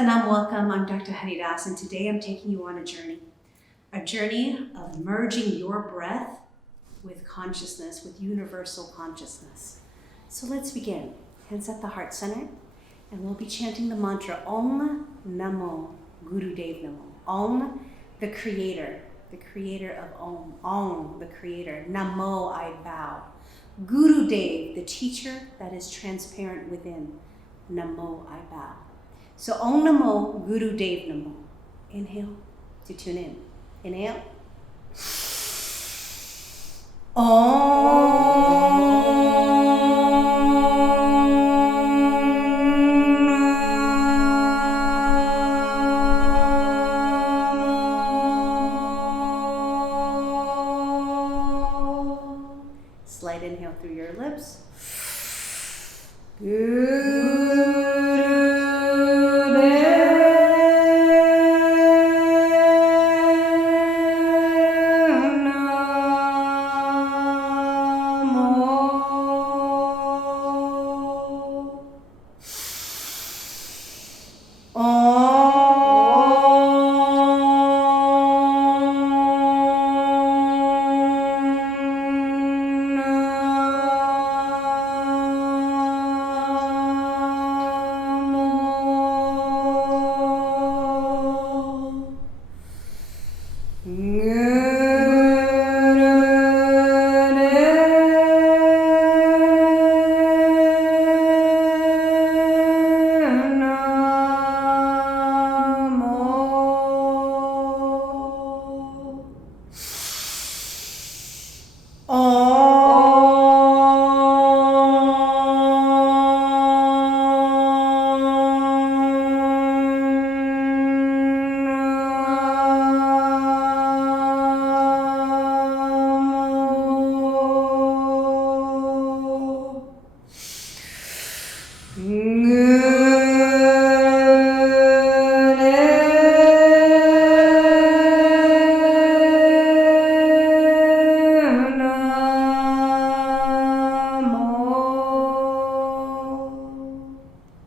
Sanam, welcome. I'm Dr. Haridass, and today I'm taking you on a journey of merging your breath with consciousness, with universal consciousness. So let's begin. Hands at the heart center, and we'll be chanting the mantra Om Namo Gurudev Namo. Om, the creator of Om. Om, the creator. Namo, I bow. Gurudev, the teacher that is transparent within. Namo, I bow. So Om Namo Gurudev Namo. Inhale to tune in. Inhale. Slight inhale through your lips.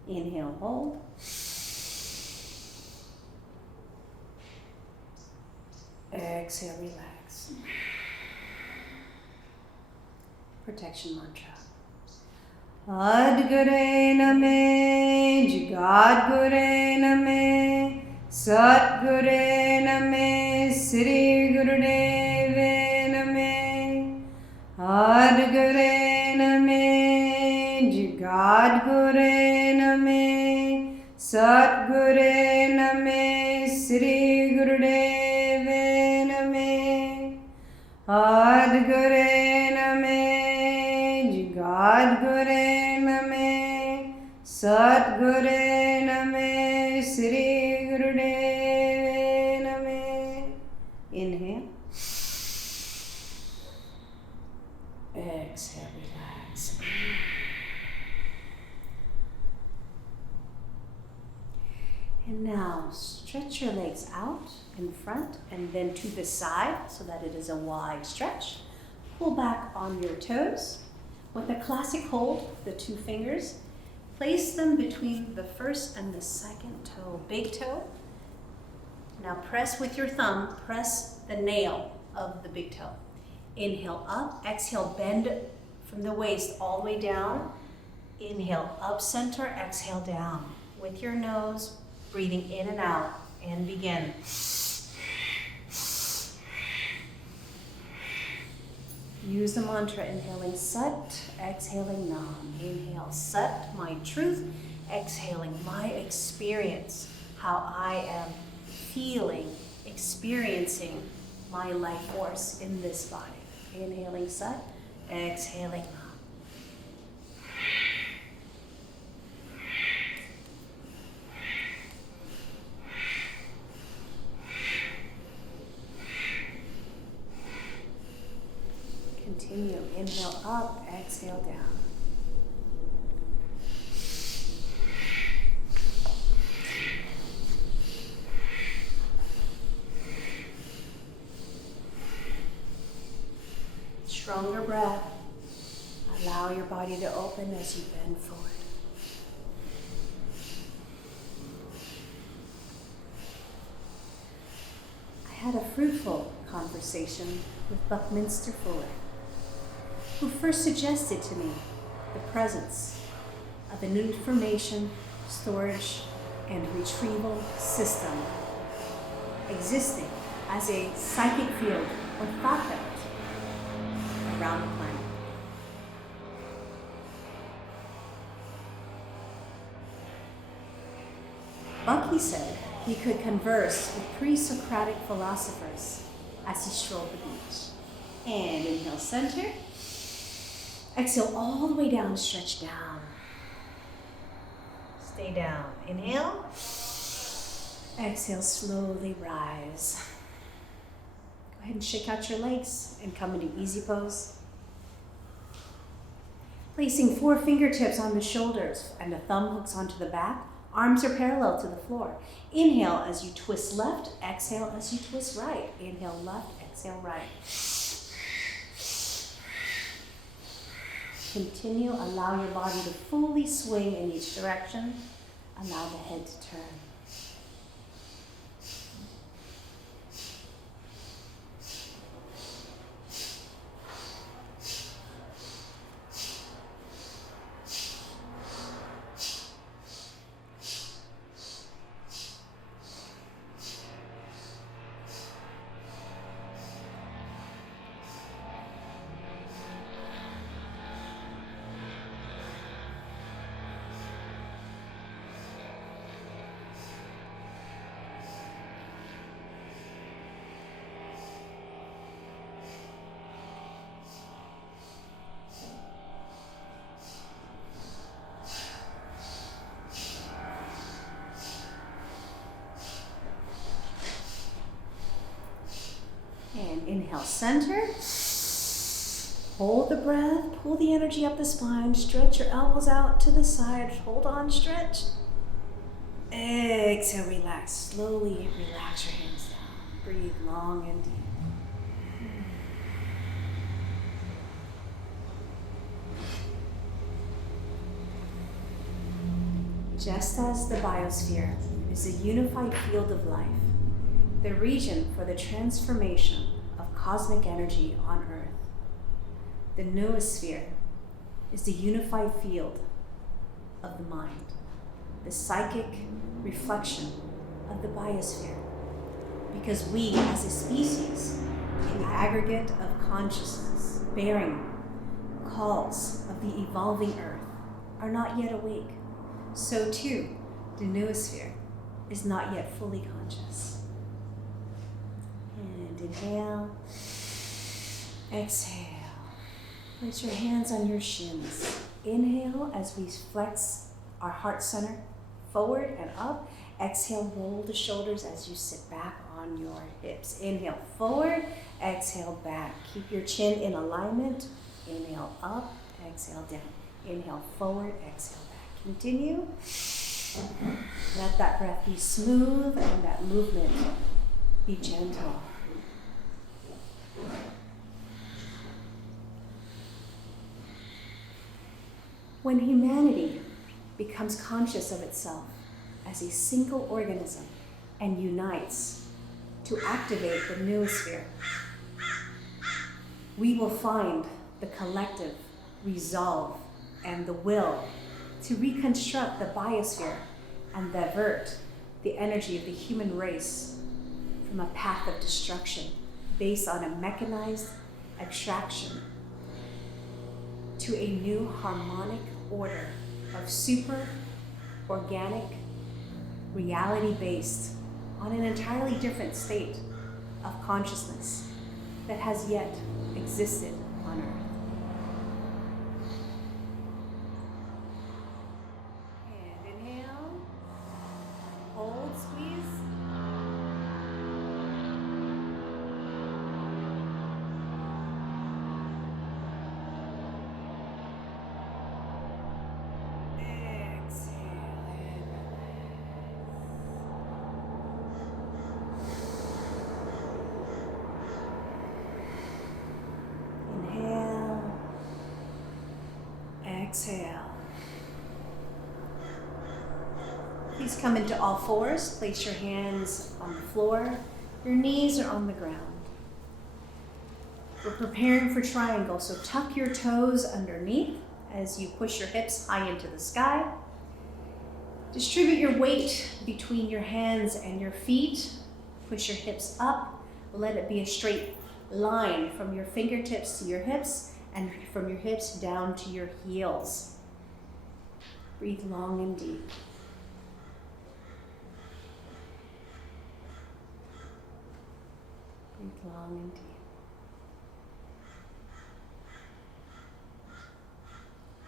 Inhale, hold. Exhale, relax. Protection mantra. Adgure name, Jagadgure name, Satgure name, Sri Gurudeve name. Adgure name, Jagadgure name, Satgure name, Sri Gurudeve name. Adgure name, Jagadgure name, Satgure name, Sri Gurudeve name. Inhale. Exhale, relax. And now stretch your legs out in front and then to the side so that it is a wide stretch. Pull back on your toes. With a classic hold, the two fingers, place them between the first and the second toe, big toe. Now press with your thumb, press the nail of the big toe. Inhale up, exhale, bend from the waist all the way down. Inhale up center, exhale down. With your nose, breathing in and out, and begin. Use the mantra, inhaling Sat, exhaling Nam. Inhale Sat, my truth. Exhaling my experience, how I am feeling, experiencing my life force in this body. Inhaling Sat, exhaling Nam. Continue. Inhale up, exhale down. Stronger breath. Allow your body to open as you bend forward. had a fruitful conversation with Buckminster Fuller, who first suggested to me the presence of an information storage and retrieval system existing as a psychic field or thought belt around the planet. Bucky said he could converse with pre-Socratic philosophers as he strolled the beach. And inhale, center. Exhale all the way down, stretch down. Stay down. Inhale. Exhale, slowly rise. Go ahead and shake out your legs and come into easy pose. Placing 4 fingertips on the shoulders and the thumb hooks onto the back. Arms are parallel to the floor. Inhale as you twist left, exhale as you twist right. Inhale left, exhale right. Continue, allow your body to fully swing in each direction. Allow the head to turn. And inhale, center. Hold the breath, pull the energy up the spine, stretch your elbows out to the side, hold on, stretch. Exhale, relax. Slowly relax your hands down. Breathe long and deep. Just as the biosphere is a unified field of life, the region for the transformation of cosmic energy on Earth, the noosphere is the unified field of the mind, the psychic reflection of the biosphere. Because we, as a species, in the aggregate of consciousness, bearing calls of the evolving Earth, are not yet awake. So too, the noosphere is not yet fully conscious. And inhale, exhale. Place your hands on your shins. Inhale as we flex our heart center forward and up. Exhale, roll the shoulders as you sit back on your hips. Inhale, forward. Exhale, back. Keep your chin in alignment. Inhale, up. Exhale, down. Inhale, forward. Exhale, back. Continue. Let that breath be smooth and that movement be gentle. When humanity becomes conscious of itself as a single organism and unites to activate the noosphere, we will find the collective resolve and the will to reconstruct the biosphere and divert the energy of the human race from a path of destruction based on a mechanized extraction to a new harmonic order of super organic reality based on an entirely different state of consciousness that has yet existed on Earth. Exhale. Please come into all fours. Place your hands on the floor Your knees are on the ground. We're preparing for triangle, so tuck your toes underneath as you push your hips high into the sky. Distribute your weight between your hands and your feet. Push your hips up. Let it be a straight line from your fingertips to your hips and from your hips down to your heels. Breathe long and deep. Breathe long and deep.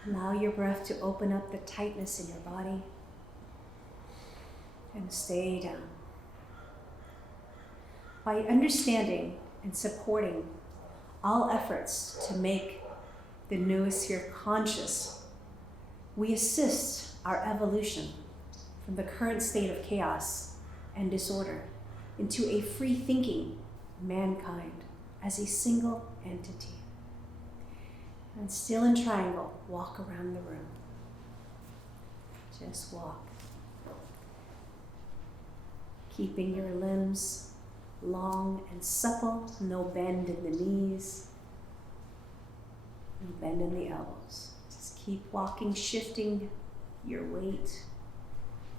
Allow your breath to open up the tightness in your body and stay down. By understanding and supporting all efforts to make the noosphere conscious, we assist our evolution from the current state of chaos and disorder into a free-thinking mankind as a single entity. And still in triangle, walk around the room. Just walk. Keeping your limbs long and supple, no bend in the knees, no bend in the elbows. Just keep walking, shifting your weight,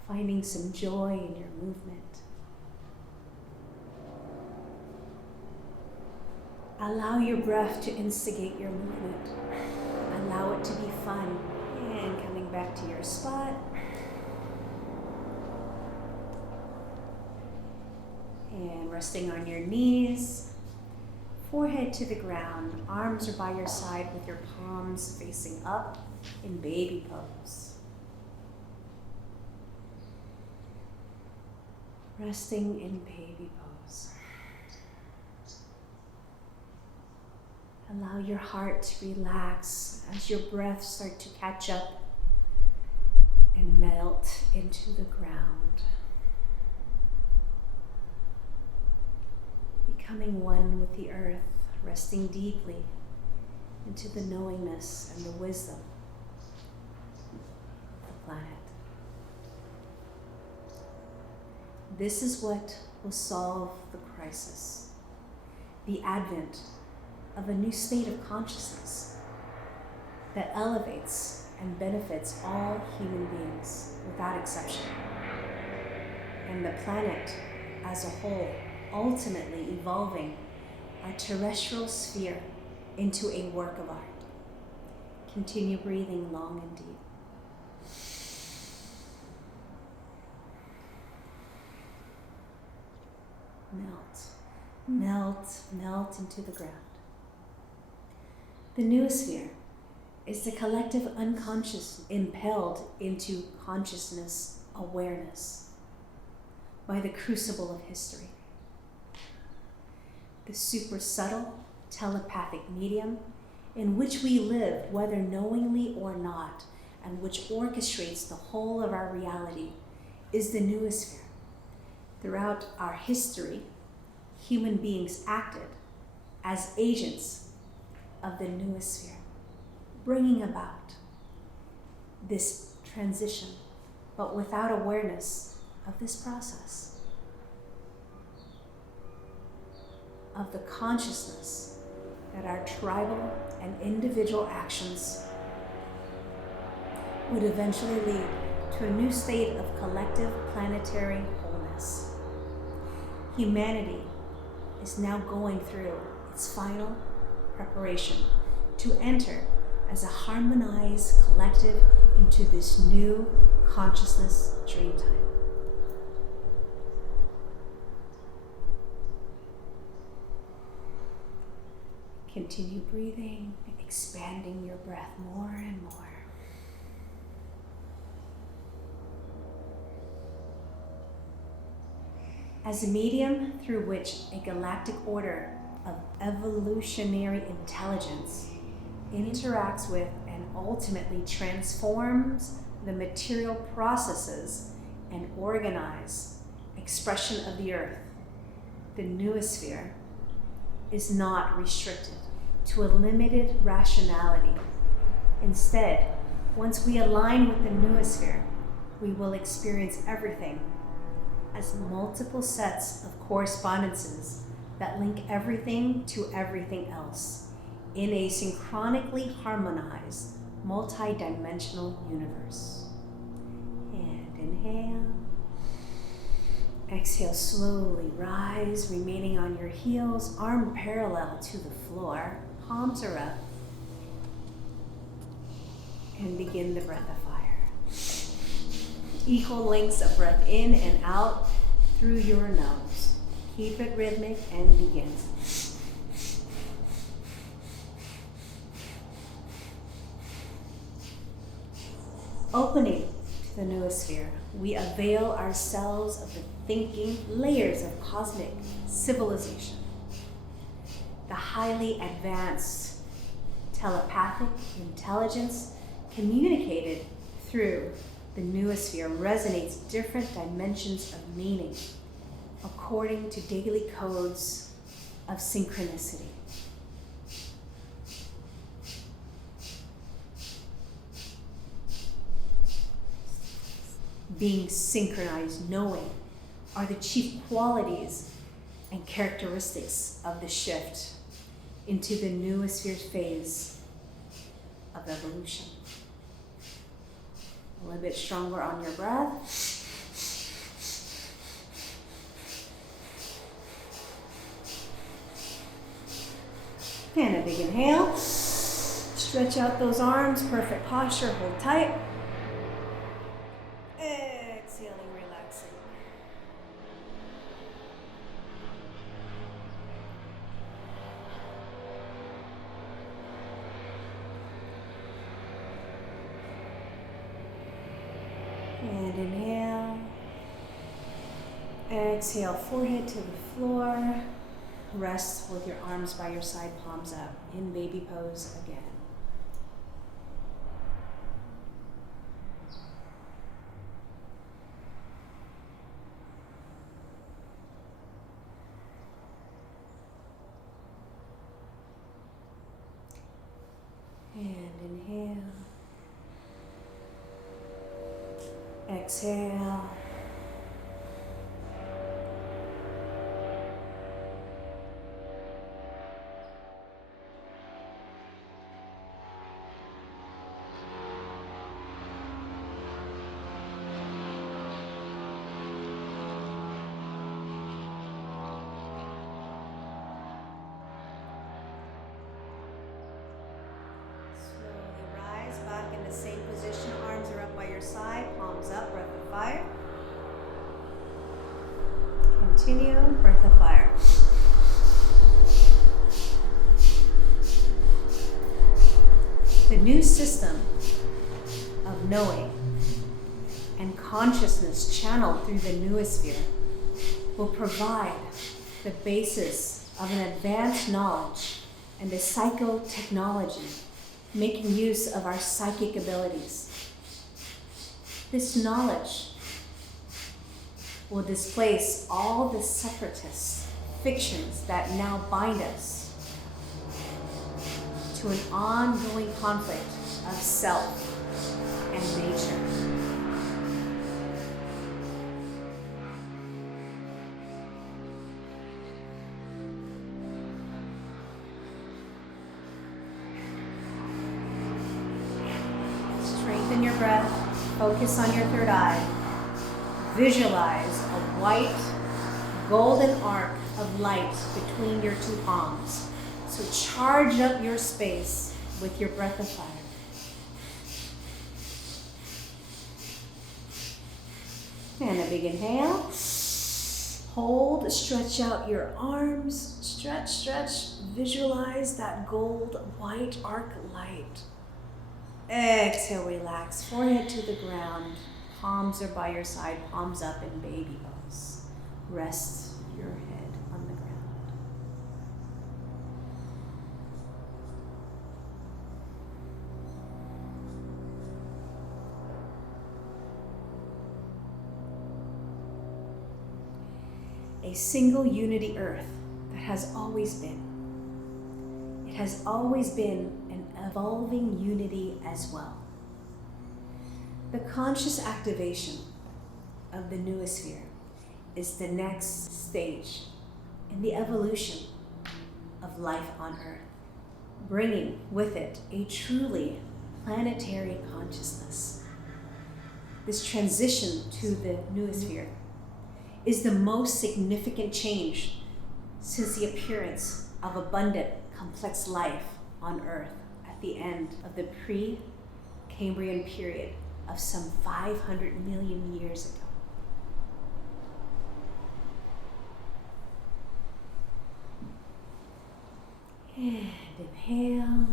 finding some joy in your movement. Allow your breath to instigate your movement. Allow it to be fun. And coming back to your spot. And resting on your knees. Forehead to the ground. Arms are by your side with your palms facing up in baby pose. Resting in baby pose. Allow your heart to relax as your breath starts to catch up and melt into the ground. Becoming one with the earth, resting deeply into the knowingness and the wisdom of the planet. This is what will solve the crisis, the advent of a new state of consciousness that elevates and benefits all human beings without exception, and the planet as a whole, ultimately evolving our terrestrial sphere into a work of art. Continue breathing long and deep. Melt, melt, melt into the ground. The noosphere is the collective unconscious impelled into consciousness awareness by the crucible of history. The super subtle telepathic medium in which we live, whether knowingly or not, and which orchestrates the whole of our reality, is the noosphere. Throughout our history, human beings acted as agents of the noosphere, bringing about this transition, but without awareness of this process, of the consciousness that our tribal and individual actions would eventually lead to a new state of collective planetary wholeness. Humanity is now going through its final preparation to enter as a harmonized collective into this new consciousness dreamtime. Continue breathing, expanding your breath more and more. As a medium through which a galactic order of evolutionary intelligence interacts with and ultimately transforms the material processes and organize expression of the earth, the noosphere is not restricted to a limited rationality. Instead, once we align with the noosphere, we will experience everything as multiple sets of correspondences that link everything to everything else in a synchronically harmonized, multi-dimensional universe. And inhale. Exhale, slowly rise, remaining on your heels, arm parallel to the floor, palms are up. And begin the breath of fire. Equal lengths of breath in and out through your nose. Keep it rhythmic and begin. Opening to the noosphere, we avail ourselves of the thinking layers of cosmic civilization. The highly advanced telepathic intelligence communicated through the noosphere resonates different dimensions of meaning according to daily codes of synchronicity. Being synchronized, knowing, are the chief qualities and characteristics of the shift into the noosphere phase of evolution. A little bit stronger on your breath. And a big inhale. Stretch out those arms, perfect posture, hold tight. Exhaling, relaxing. And inhale. Exhale, forehead to the floor. Rest with your arms by your side, palms up, in baby pose again. And inhale. Exhale. Same position, arms are up by your side, palms up, breath of fire. Continue, breath of fire. The new system of knowing and consciousness channeled through the noosphere will provide the basis of an advanced knowledge and a psychotechnology making use of our psychic abilities. This knowledge will displace all the separatist fictions that now bind us to an ongoing conflict of self and nature. Strengthen your breath, focus on your third eye. Visualize a white, golden arc of light between your two palms. So charge up your space with your breath of fire. And a big inhale. Hold, stretch out your arms. Stretch, stretch. Visualize that gold white arc light. Exhale, relax. Forehead to the ground. Palms are by your side, palms up in baby pose. Rest your head on the ground. A single unity earth that has always been. It has always been an evolving unity as well. The conscious activation of the noosphere is the next stage in the evolution of life on Earth, bringing with it a truly planetary consciousness. This transition to the noosphere is the most significant change since the appearance of abundant, complex life on Earth at the end of the pre-Cambrian period of some 500 million years ago. And inhale,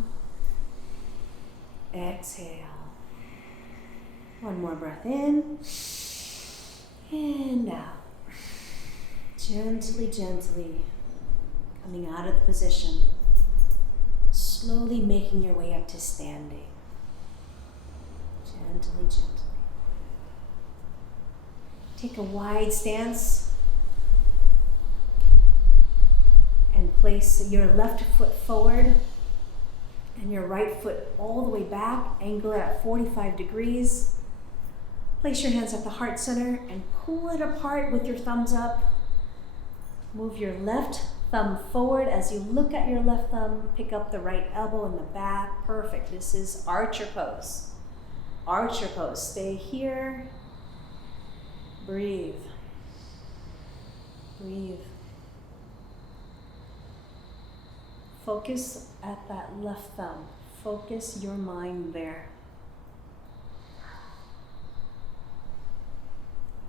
exhale. One more breath in and out. Gently, gently coming out of the position, slowly making your way up to standing. Gently, gently. Take a wide stance and place your left foot forward and your right foot all the way back, angle it at 45 degrees. Place your hands at the heart center and pull it apart with your thumbs up. Move your left thumb forward as you look at your left thumb. Pick up the right elbow in the back. Perfect. This is archer pose. Archer pose. Stay here. Breathe. Breathe. Focus at that left thumb. Focus your mind there.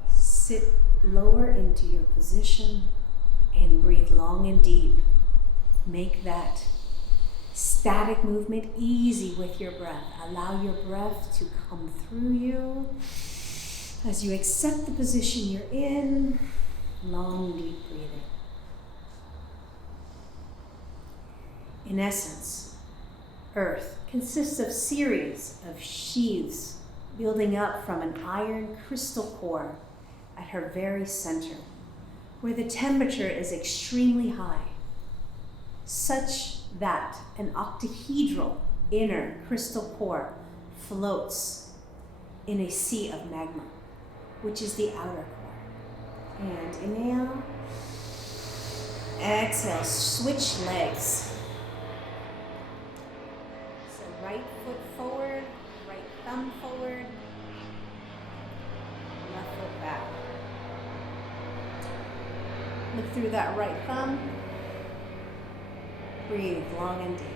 Sit lower into your position and breathe long and deep. Make that static movement easy with your breath. Allow your breath to come through you as you accept the position you're in. Long, deep breathing. In essence, Earth consists of series of sheaths building up from an iron crystal core at her very center, where the temperature is extremely high, such that an octahedral inner crystal core floats in a sea of magma, which is the outer core. And inhale, exhale, switch legs. So right foot forward, right thumb forward, left foot back. Look through that right thumb. Breathe long and deep.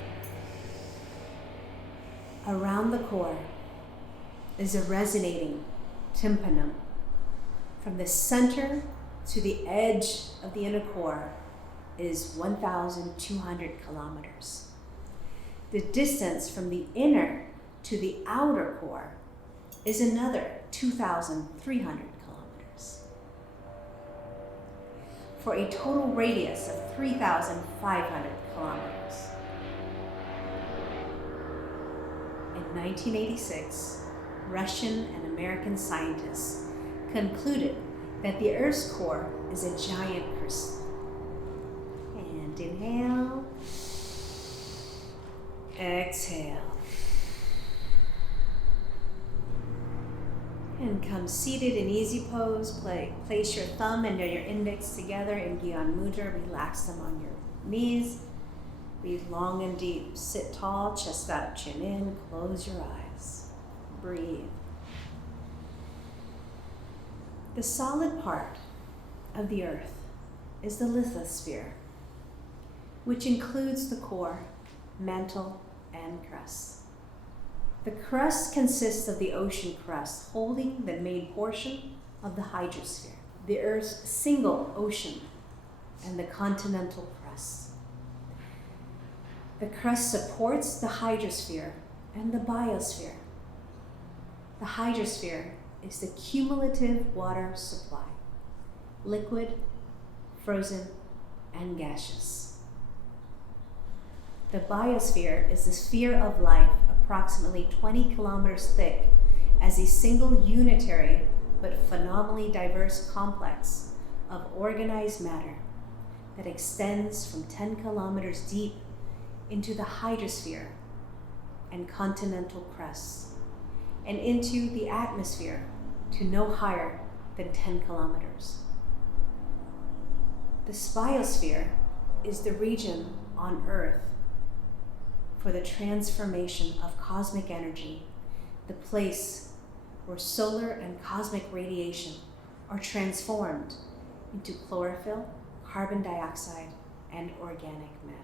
Around the core is a resonating tympanum. From the center to the edge of the inner core is 1,200 kilometers. The distance from the inner to the outer core is another 2,300 kilometers, for a total radius of 3,500 kilometers. In 1986, Russian and American scientists concluded that the Earth's core is a giant crystal. And inhale, exhale. And come seated in easy pose. Place your thumb and your index together in Gyan Mudra. Relax them on your knees. Breathe long and deep. Sit tall, chest out, chin in. Close your eyes. Breathe. The solid part of the Earth is the lithosphere, which includes the core, mantle, and crust. The crust consists of the ocean crust holding the main portion of the hydrosphere, the Earth's single ocean, and the continental crust. The crust supports the hydrosphere and the biosphere. The hydrosphere is the cumulative water supply, liquid, frozen, and gaseous. The biosphere is the sphere of life, approximately 20 kilometers thick, as a single unitary but phenomenally diverse complex of organized matter that extends from 10 kilometers deep into the hydrosphere and continental crusts, and into the atmosphere to no higher than 10 kilometers. This biosphere is the region on Earth for the transformation of cosmic energy, the place where solar and cosmic radiation are transformed into chlorophyll, carbon dioxide, and organic matter.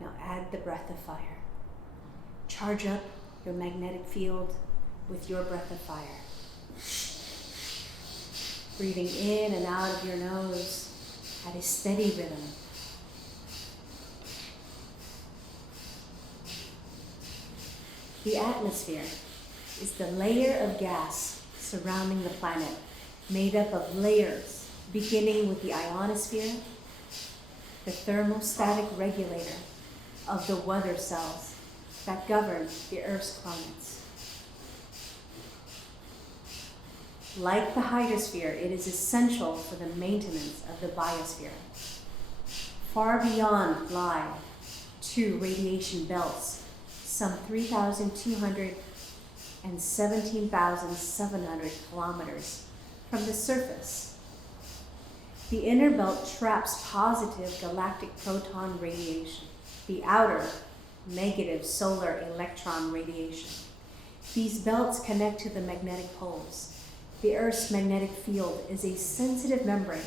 Now add the breath of fire. Charge up your magnetic field with your breath of fire. Breathing in and out of your nose at a steady rhythm. The atmosphere is the layer of gas surrounding the planet, made up of layers beginning with the ionosphere, the thermostatic regulator of the weather cells that govern the Earth's climates. Like the hydrosphere, it is essential for the maintenance of the biosphere. Far beyond lie two radiation belts, some 3,200 and 17,700 kilometers from the surface. The inner belt traps positive galactic proton radiation, the outer negative solar electron radiation. These belts connect to the magnetic poles. The Earth's magnetic field is a sensitive membrane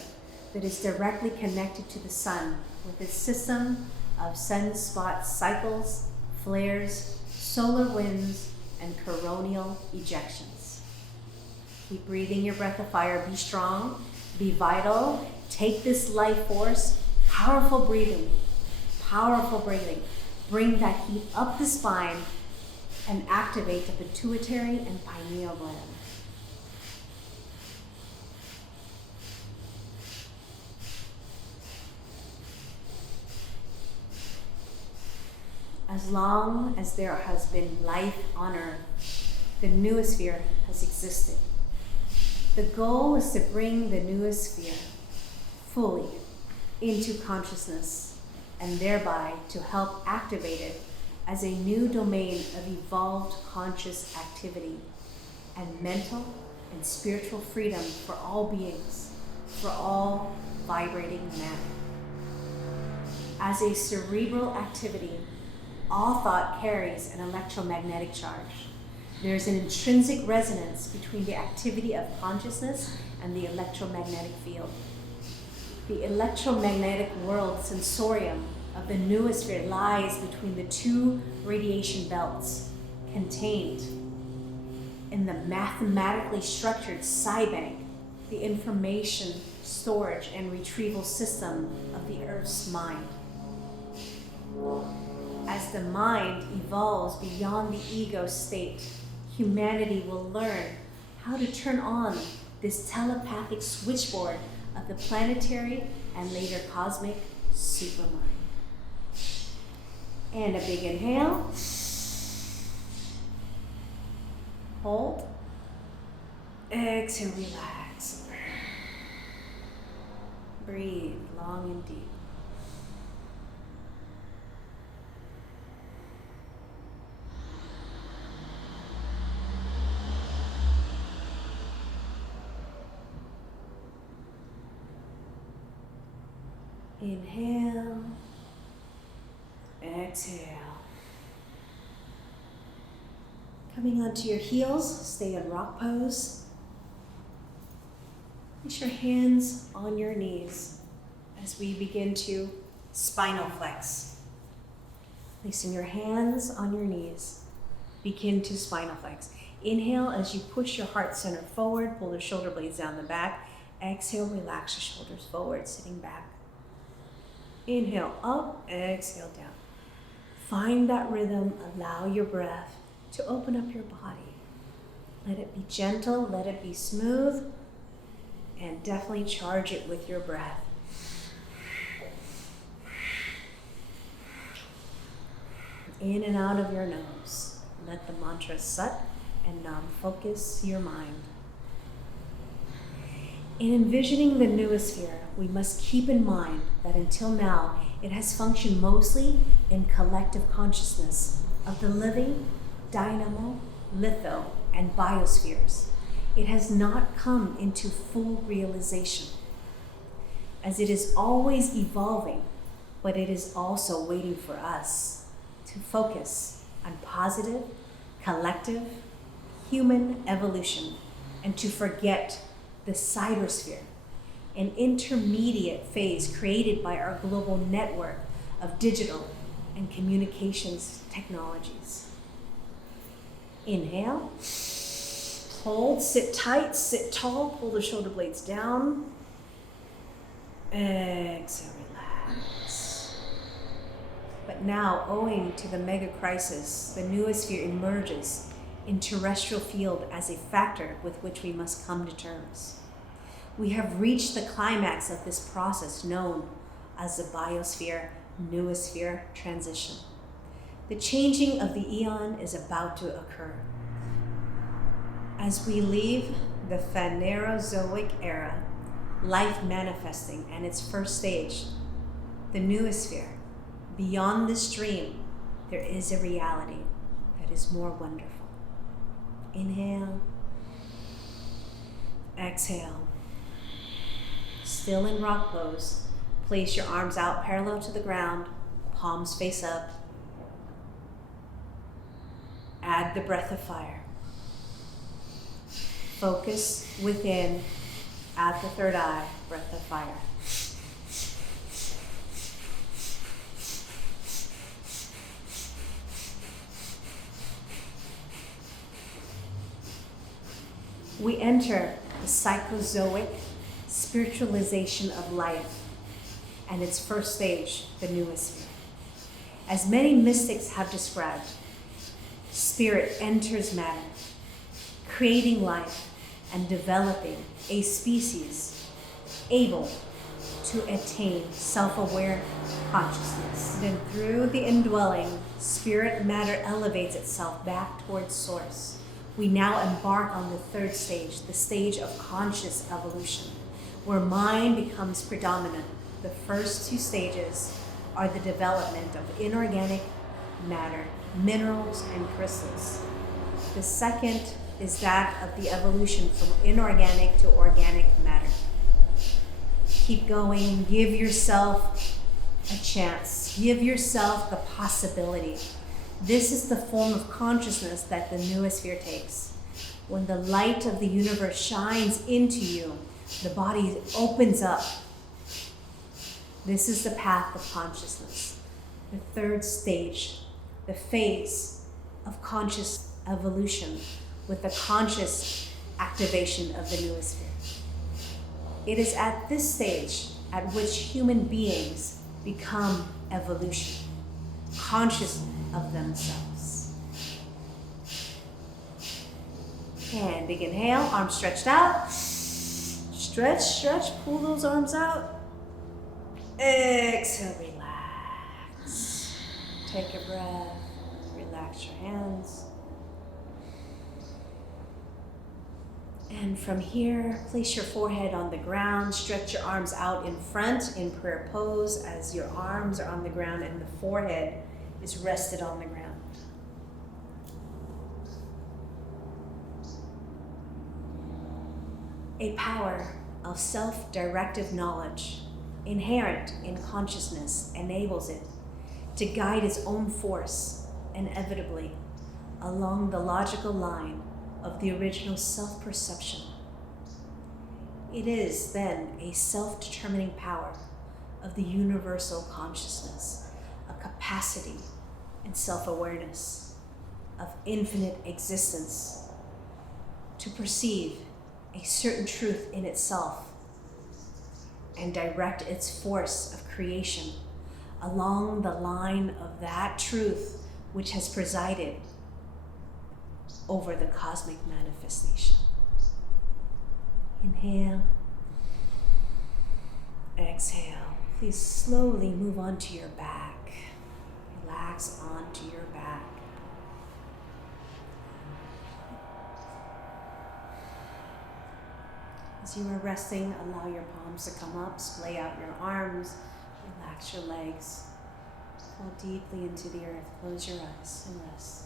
that is directly connected to the sun with its system of sunspot cycles, flares, solar winds, and coronal ejections. Keep breathing your breath of fire. Be strong, be vital. Take this life force, powerful breathing, Bring that heat up the spine and activate the pituitary and pineal gland. As long as there has been life on Earth, the noosphere has existed. The goal is to bring the noosphere fully into consciousness and thereby to help activate it as a new domain of evolved conscious activity and mental and spiritual freedom for all beings, for all vibrating matter. As a cerebral activity, all thought carries an electromagnetic charge. There is an intrinsic resonance between the activity of consciousness and the electromagnetic field. The electromagnetic world sensorium of the noosphere lies between the two radiation belts contained in the mathematically structured Cybank, the information storage and retrieval system of the Earth's mind. As the mind evolves beyond the ego state, humanity will learn how to turn on this telepathic switchboard of the planetary and later cosmic supermind. And a big inhale. Hold. Exhale, relax. Breathe long and deep. Inhale, exhale. Coming onto your heels, stay in rock pose. Place your hands on your knees as we begin to spinal flex. Placing your hands on your knees, begin to spinal flex. Inhale as you push your heart center forward, pull the shoulder blades down the back. Exhale, relax your shoulders forward, sitting back. Inhale up, exhale down. Find that rhythm, allow your breath to open up your body. Let it be gentle, let it be smooth, and definitely charge it with your breath. In and out of your nose. Let the mantra Sat and Nam focus your mind. In envisioning the noosphere, we must keep in mind that until now, it has functioned mostly in collective consciousness of the living, dynamo, litho, and biospheres. It has not come into full realization. as it is always evolving, but it is also waiting for us to focus on positive, collective, human evolution, and to forget the cybersphere, an intermediate phase created by our global network of digital and communications technologies. Inhale, hold, sit tight, sit tall, pull the shoulder blades down. Exhale, relax. But now, owing to the mega crisis, the noosphere emerges in terrestrial field as a factor with which we must come to terms. We have reached the climax of this process known as the Biosphere-Noosphere Transition. The changing of the eon is about to occur. As we leave the Phanerozoic era, life manifesting and its first stage, the noosphere, beyond this dream, there is a reality that is more wonderful. Inhale, exhale. Still in rock pose, place your arms out parallel to the ground, palms face up. Add the breath of fire. Focus within, at the third eye, breath of fire. We enter the psychozoic spiritualization of life and its first stage, the noosphere. As many mystics have described, spirit enters matter, creating life and developing a species able to attain self-aware consciousness. Then through the indwelling, spirit matter elevates itself back towards source. We now embark on the third stage, the stage of conscious evolution, where mind becomes predominant. The first two stages are the development of inorganic matter, minerals and crystals. The second is that of the evolution from inorganic to organic matter. Keep going, give yourself a chance, give yourself the possibility. This is the form of consciousness that the noosphere takes. When the light of the universe shines into you, the body opens up. This is the path of consciousness. The third stage, the phase of conscious evolution with the conscious activation of the noosphere. It is at this stage at which human beings become evolution, conscious of themselves. And big inhale, arms stretched out. Stretch, stretch, pull those arms out. Exhale, relax. Take a breath, relax your hands. And from here, place your forehead on the ground, stretch your arms out in front in prayer pose as your arms are on the ground and the forehead is rested on the ground. A power of self-directive knowledge inherent in consciousness enables it to guide its own force inevitably along the logical line of the original self-perception. It is then a self-determining power of the universal consciousness, a capacity and self-awareness of infinite existence to perceive a certain truth in itself and direct its force of creation along the line of that truth which has presided over the cosmic manifestation. Inhale, exhale. Please slowly move onto your back. Relax onto your back. As you are resting, allow your palms to come up, splay out your arms, relax your legs, fall deeply into the earth, close your eyes and rest.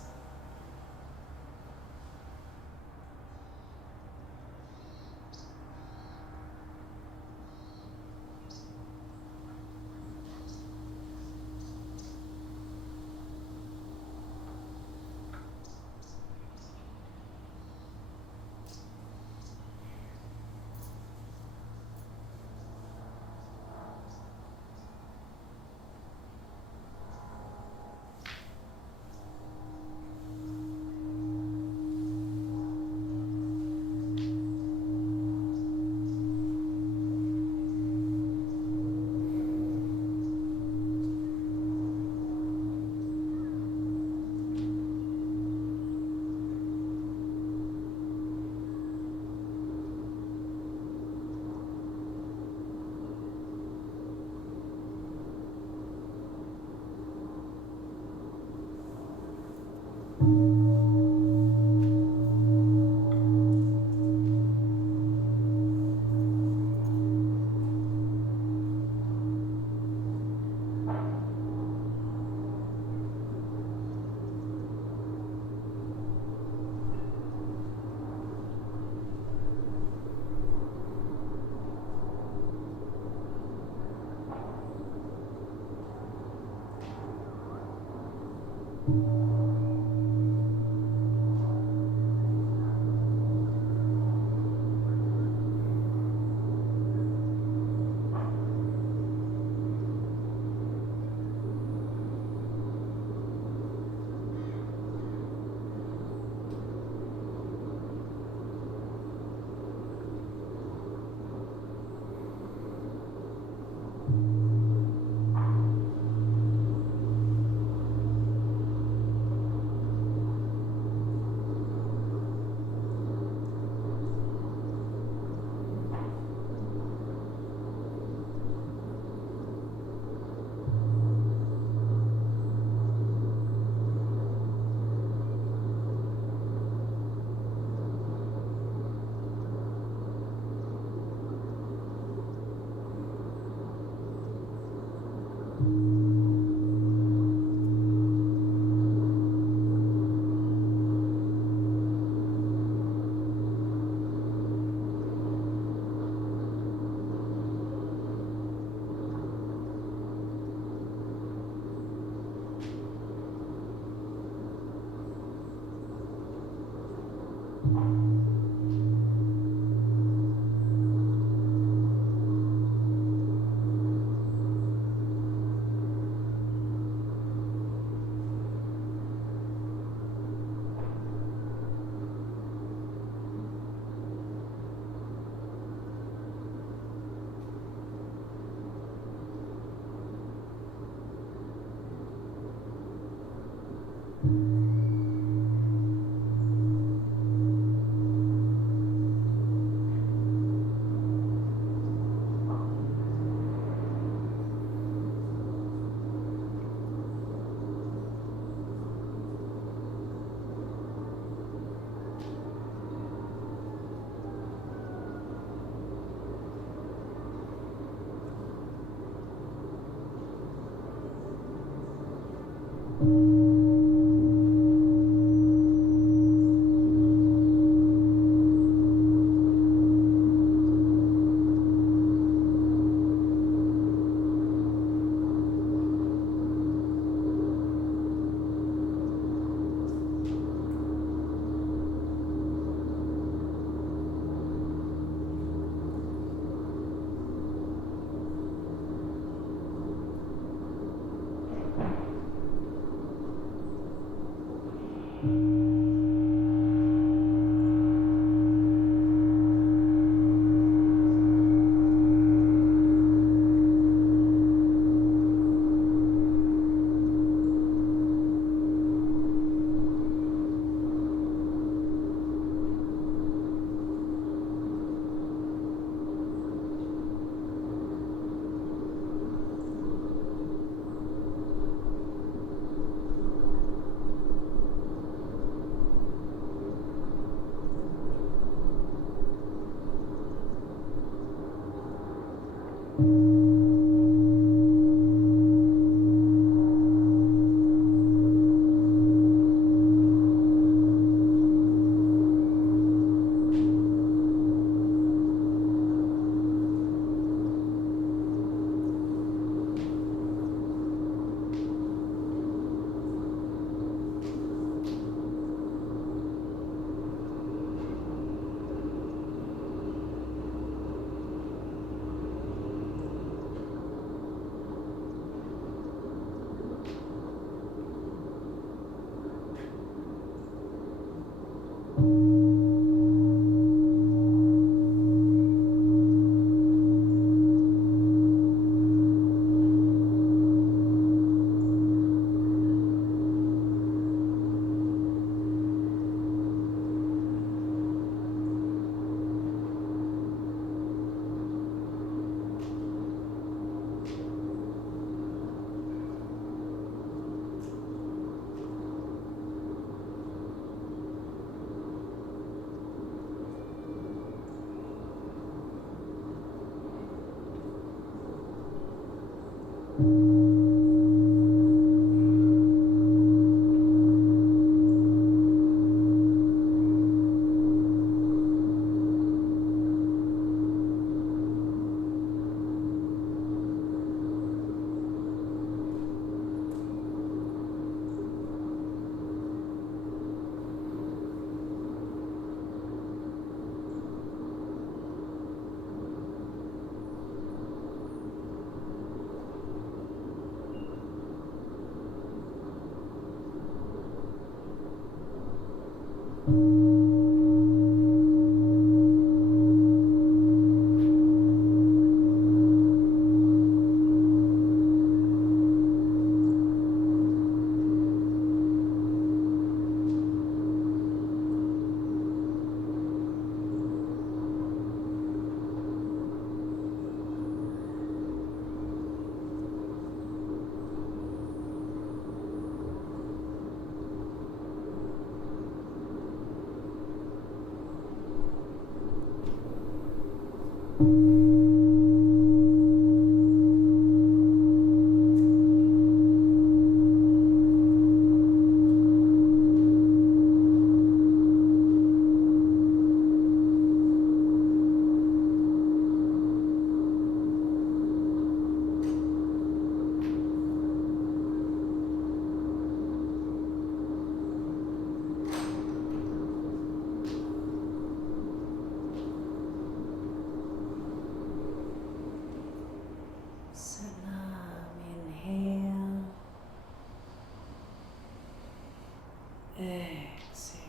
Exhale.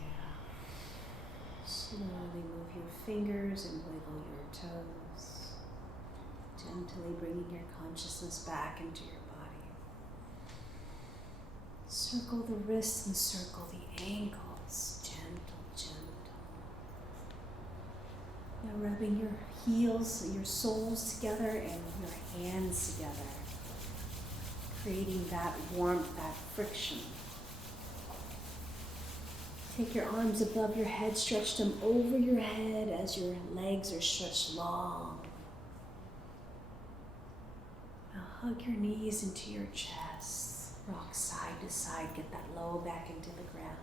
Slowly move your fingers and wiggle your toes. Gently bringing your consciousness back into your body. Circle the wrists and circle the ankles. Gentle, gentle. Now rubbing your heels, your soles together and your hands together. Creating that warmth, that friction. Take your arms above your head, stretch them over your head as your legs are stretched long. Now hug your knees into your chest. Rock side to side, get that low back into the ground.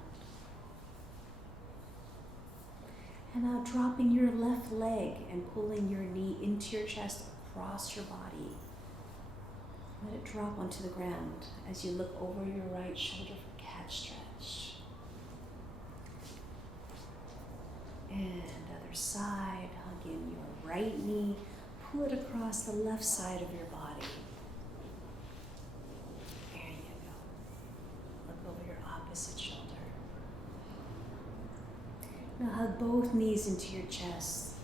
And now dropping your left leg and pulling your knee into your chest across your body. Let it drop onto the ground as you look over your right shoulder for cat stretch. And other side, hug in your right knee, pull it across the left side of your body. There you go. Look over your opposite shoulder. Now hug both knees into your chest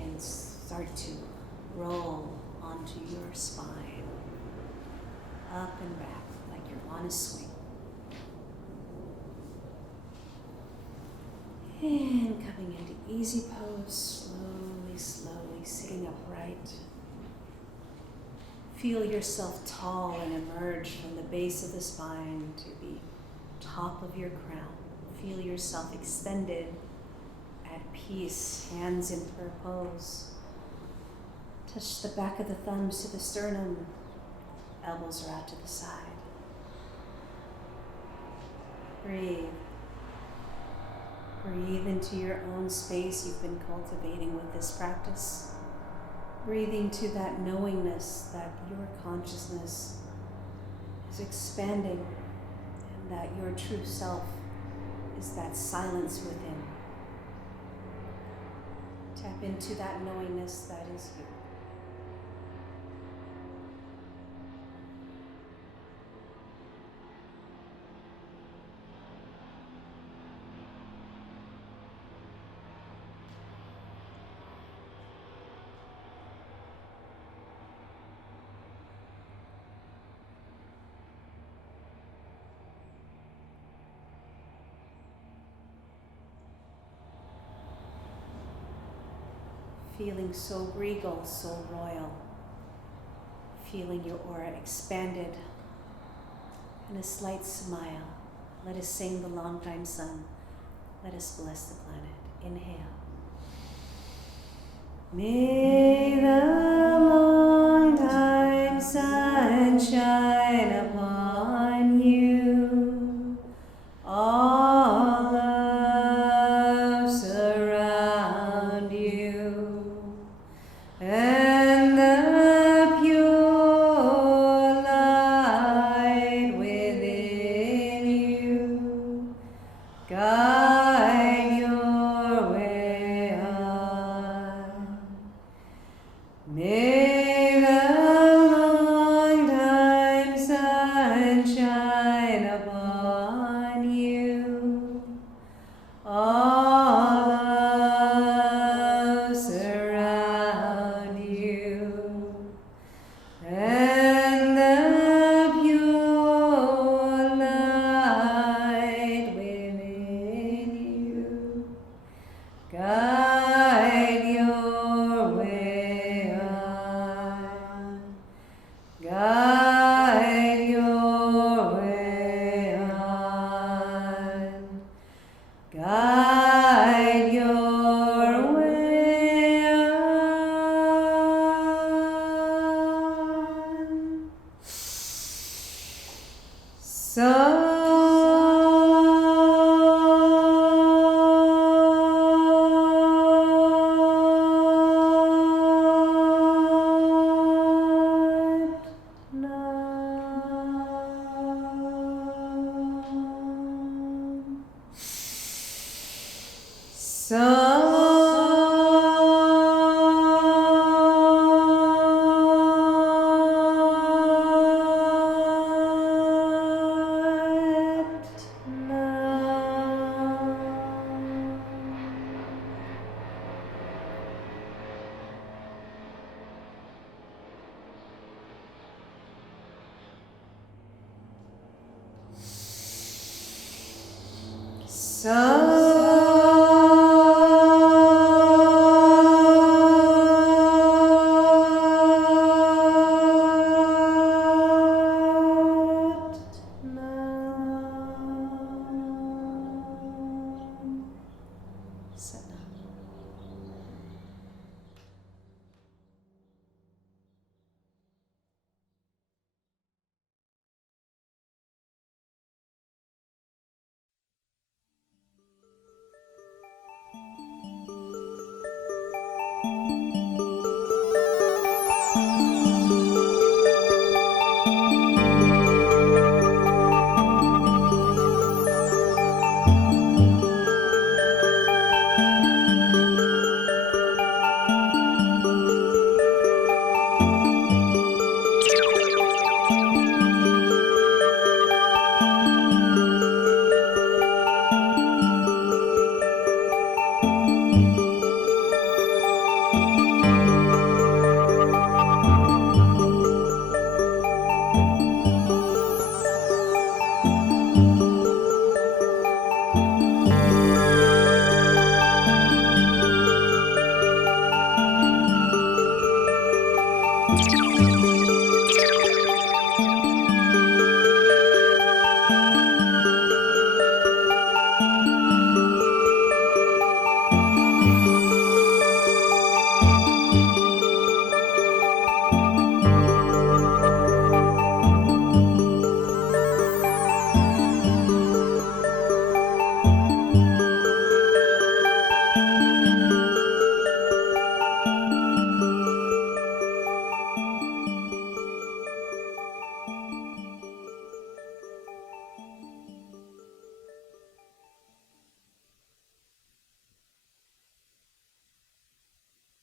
and start to roll onto your spine, up and back like you're on a swing. And coming into easy pose, slowly, slowly sitting upright. Feel yourself tall and emerge from the base of the spine to the top of your crown. Feel yourself extended at peace, hands in prayer pose. Touch the back of the thumbs to the sternum, elbows are out to the side. Breathe. Breathe into your own space you've been cultivating with this practice. Breathing to that knowingness that your consciousness is expanding and that your true self is that silence within. Tap into that knowingness that is you. Feeling so regal, so royal. Feeling your aura expanded. And a slight smile. Let us sing the long time sun. Let us bless the planet. Inhale. May the long time sun shine upon you. All love surround you, and the pure light within you guide your way on. May the long time sun shine upon you. All love surround you, and the pure light within you guide your way on. Guide your way on. Guide